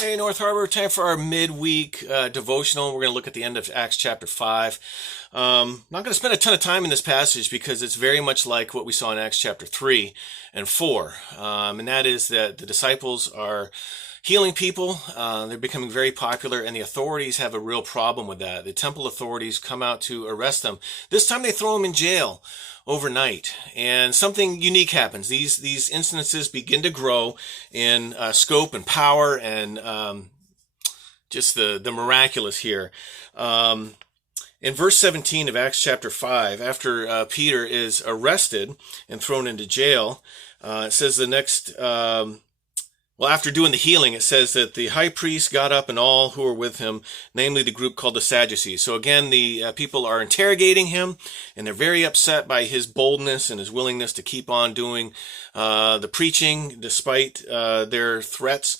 Hey, North Harbor, time for our midweek devotional. We're going to look at the end of Acts chapter 5. Not going to spend a ton of time in this passage because it's very much like what we saw in Acts chapter 3 and 4. And that is that the disciples are healing people. They're becoming very popular, and the authorities have a real problem with that. The temple authorities come out to arrest them. This time they throw them in jail overnight, and something unique happens. These instances begin to grow in scope and power, and just the miraculous here. In verse 17 of Acts chapter 5, after Peter is arrested and thrown into jail, it says the next. Well, after doing the healing, it says that the high priest got up and all who were with him, namely the group called the Sadducees. So again, the people are interrogating him, and they're very upset by his boldness and his willingness to keep on doing the preaching despite their threats.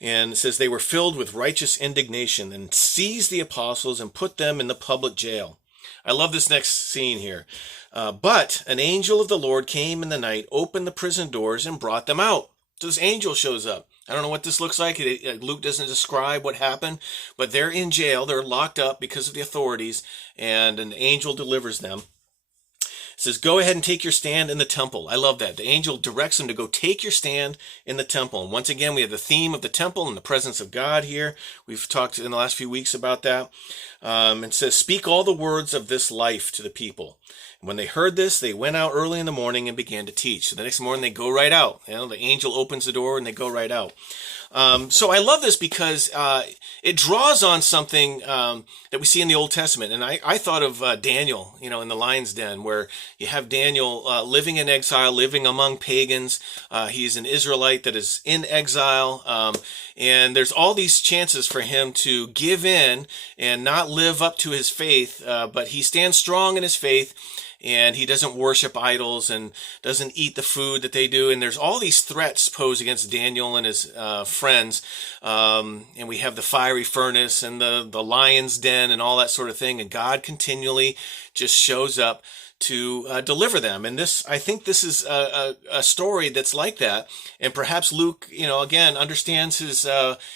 And it says they were filled with righteous indignation and seized the apostles and put them in the public jail. I love this next scene here. But an angel of the Lord came in the night, opened the prison doors, and brought them out. So this angel shows up. I don't know what this looks like. Luke doesn't describe what happened, but they're in jail. They're locked up because of the authorities, and an angel delivers them. It says, go ahead and take your stand in the temple. I love that. The angel directs them to go take your stand in the temple. And once again, we have the theme of the temple and the presence of God here. We've talked in the last few weeks about that. It says, speak all the words of this life to the people. And when they heard this, they went out early in the morning and began to teach. So the next morning they go right out. The angel opens the door and they go right out. So I love this because it draws on something that we see in the Old Testament. And I thought of Daniel, in the lion's den, where you have Daniel living in exile, living among pagans. He's an Israelite that is in exile. And there's all these chances for him to give in and not live up to his faith, but he stands strong in his faith. And he doesn't worship idols and doesn't eat the food that they do. And there's all these threats posed against Daniel and his friends. And we have the fiery furnace and the lion's den and all that sort of thing. And God continually just shows up to deliver them. And I think this is a story that's like that. And perhaps Luke, again, understands his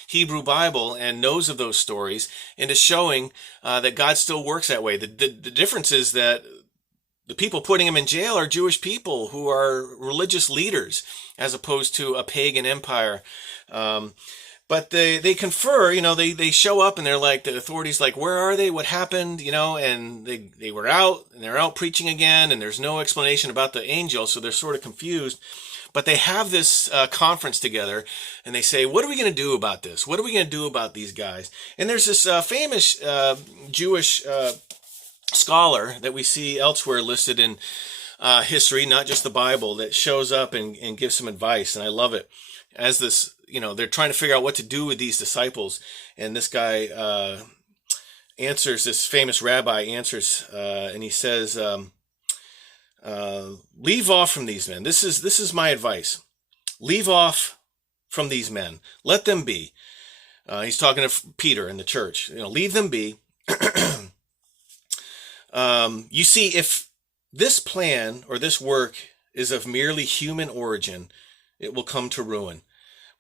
Hebrew Bible and knows of those stories and is showing that God still works that way. The difference is that the people putting him in jail are Jewish people who are religious leaders as opposed to a pagan empire. But they confer, they show up and they're like, the authorities like, where are they? What happened? And they were out and they're out preaching again, and there's no explanation about the angel. So they're sort of confused. But they have this conference together and they say, what are we going to do about this? What are we going to do about these guys? And there's this famous Jewish scholar that we see elsewhere listed in history, not just the Bible, that shows up and gives some advice. And I love it. As this, they're trying to figure out what to do with these disciples. And this guy answers, this famous rabbi answers, and he says, leave off from these men. This is my advice. Leave off from these men. Let them be. He's talking to Peter in the church. Leave them be. You see, if this plan or this work is of merely human origin, it will come to ruin.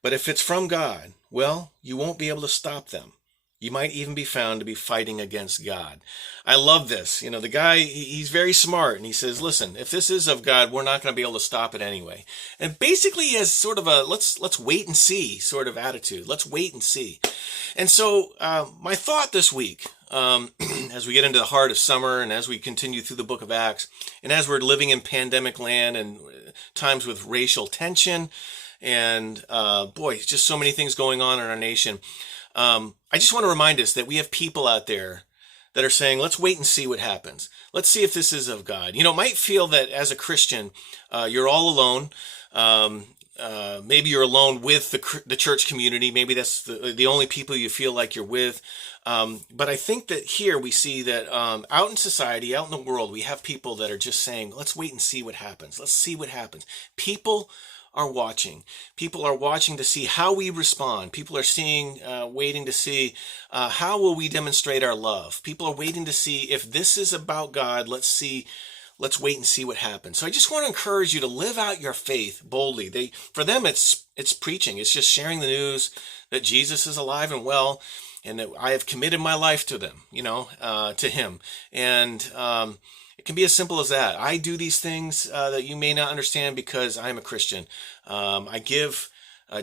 But if it's from God, well, you won't be able to stop them. You might even be found to be fighting against God. I love this. The guy, he's very smart, and he says, listen, if this is of God, we're not going to be able to stop it anyway. And basically he has sort of a let's wait and see sort of attitude. Let's wait and see. And so my thought this week, as we get into the heart of summer and as we continue through the book of Acts, and as we're living in pandemic land and times with racial tension and just so many things going on in our nation, I just want to remind us that we have people out there that are saying, let's wait and see what happens. Let's see if this is of God. It might feel that as a Christian, you're all alone. Maybe you're alone with the church community. Maybe that's the only people you feel like you're with. But I think that here we see that out in society, out in the world, we have people that are just saying, let's wait and see what happens. Let's see what happens. People are watching. People are watching to see how we respond. People are waiting to see how will we demonstrate our love. People are waiting to see if this is about God. Let's see let's wait and see what happens. So I just want to encourage you to live out your faith boldly. For them, it's preaching. It's just sharing the news that Jesus is alive and well, and that I have committed my life to them, to him. And it can be as simple as that. I do these things that you may not understand because I'm a Christian. I give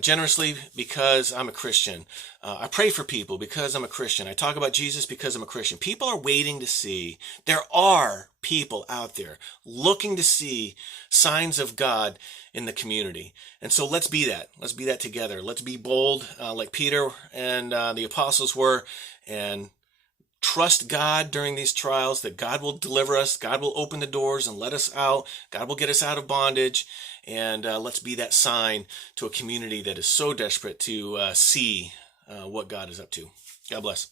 generously because I'm a Christian. I pray for people because I'm a Christian. I talk about Jesus because I'm a Christian. People are waiting to see. There are people out there looking to see signs of God in the community. And so let's be that. Let's be that together. Let's be bold like Peter and the apostles were, and trust God during these trials, that God will deliver us. God will open the doors and let us out. God will get us out of bondage. And let's be that sign to a community that is so desperate to see what God is up to. God bless.